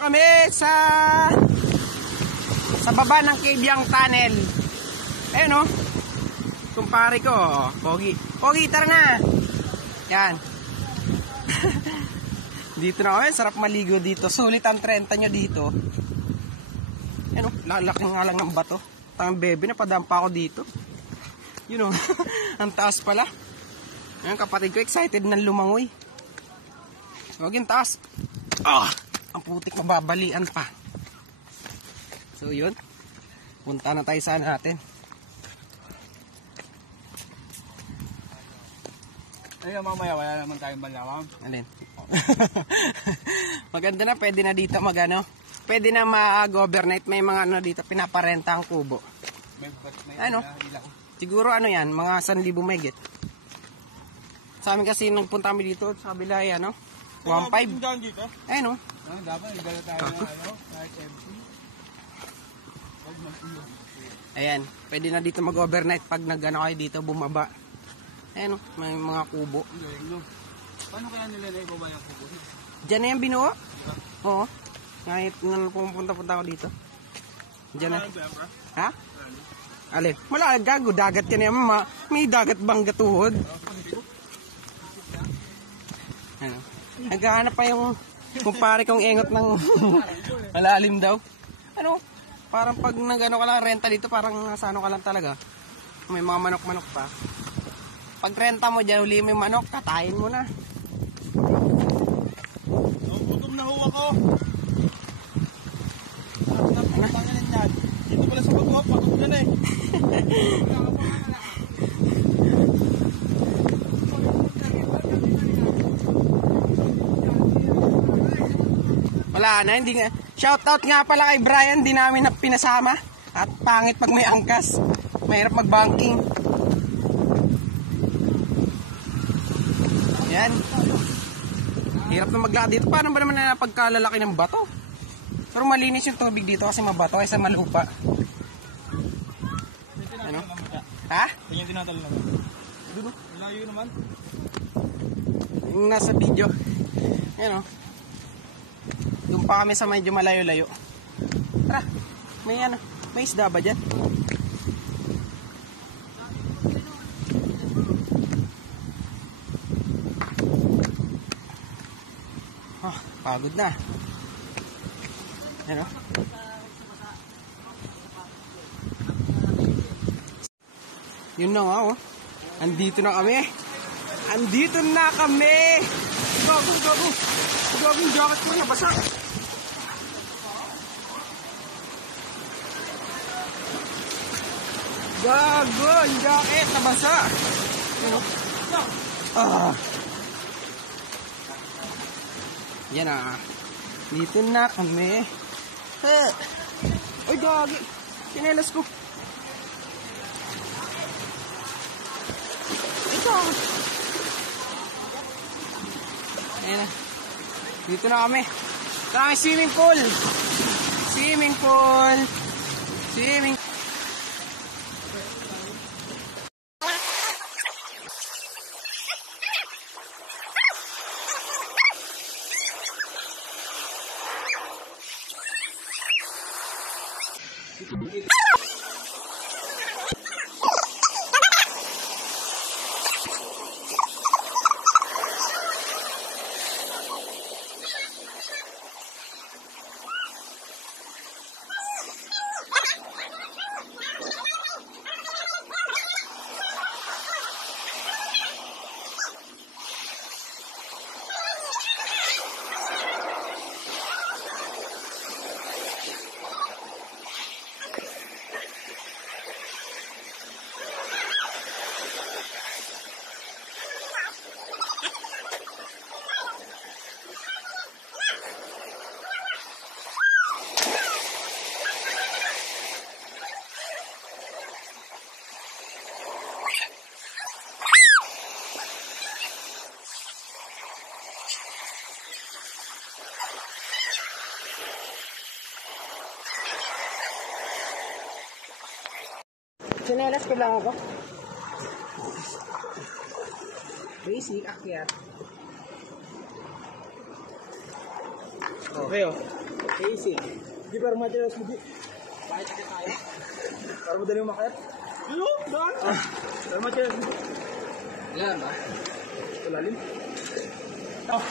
kami sa baba ng Kabyang Tunnel. Ayun oh. Kumpare ko, Pogi. Pogi, tara na. Yan. Dito na kami, sarap maligo dito. Sulit ang 30 nyo dito. Ayun oh, lalaki nga lang ng bato. Tang bebe, napadampa ako dito. Yun oh, ang taas pala. Ayan, kapatid ko, excited na lumangoy. Huwag yung taas. Ang putik, mababalian pa. So yun, punta na tayo saan natin. Ayun, mamaya wala naman tayong balawang. Alin? Maganda na, pwede na dito magano. Pwede na mag-overnight. May mga ano dito, pinaparenta ang kubo. Ano? Siguro ano yan, mga 1,000 megit. Sa amin kasi nung punta kami dito, sa kabila ay ano, 1.5. Ayun o. Dapat igala tayo ng ano, kahit MC. Ayan, pwede na dito mag-overnight pag nag-ano kayo dito, bumaba. Ayan o, may mga kubo. Paano kaya nila na ibaba yung kubo? Diyan na yung binuo? Oo. Ngayon nang pumunta-punta ako dito. Diyan na. Ha? Alin? Wala, gago, dagat ka na yan. May dagat bang gatuhod? Ano? Naghahanap pa yung kumpare kong engot ng malalim daw. Ano? Parang pag nag-ano ka lang renta dito, parang nasa ano ka lang talaga. May mga manok-manok pa. Pag renta mo dyan, huli mo yung manok, katayin mo na. Gutom na ho ako. Pangalan yan. Dito pala sa pag-uwap, pagod yan eh. Wala na, hindi nga. Shoutout nga pala kay Brian, di namin na pinasama. At pangit pag may angkas. Mahirap mag-banking. Yan. Hirap na maglakad dito. Paano ba naman na pagkalalaki ng bato? Pero malinis yung tubig dito kasi mabato kaysa malupa. Ano? Ha? Kanya tinatalo naman. Dulo. Malayo naman. Yung nasa video. Yan o. Doon pa kami sa medyo malayo-layo. Tara. May ano. May isda ba dyan? Pagod na. Ano? Yun na nga oh. Andito na kami. Andito na kami. Gago. Gago yung jacket ko niya. Basa. Gago yung jacket. Nabasa. Ano? Yan na. Dito na kami. Ay, gagi. Sinelas ko. Ito. Ayan na. Dito na kami. Sa swimming pool. Swimming pool. Swimming. Sinelas ko lang ako. Basic, akyat. Okay oh. Easy. Di pero materials mo di. Bakit kasi tayo? Para madali umakit. Yo, daan. Pero materials mo di. Yan ba? Malalim. Oh.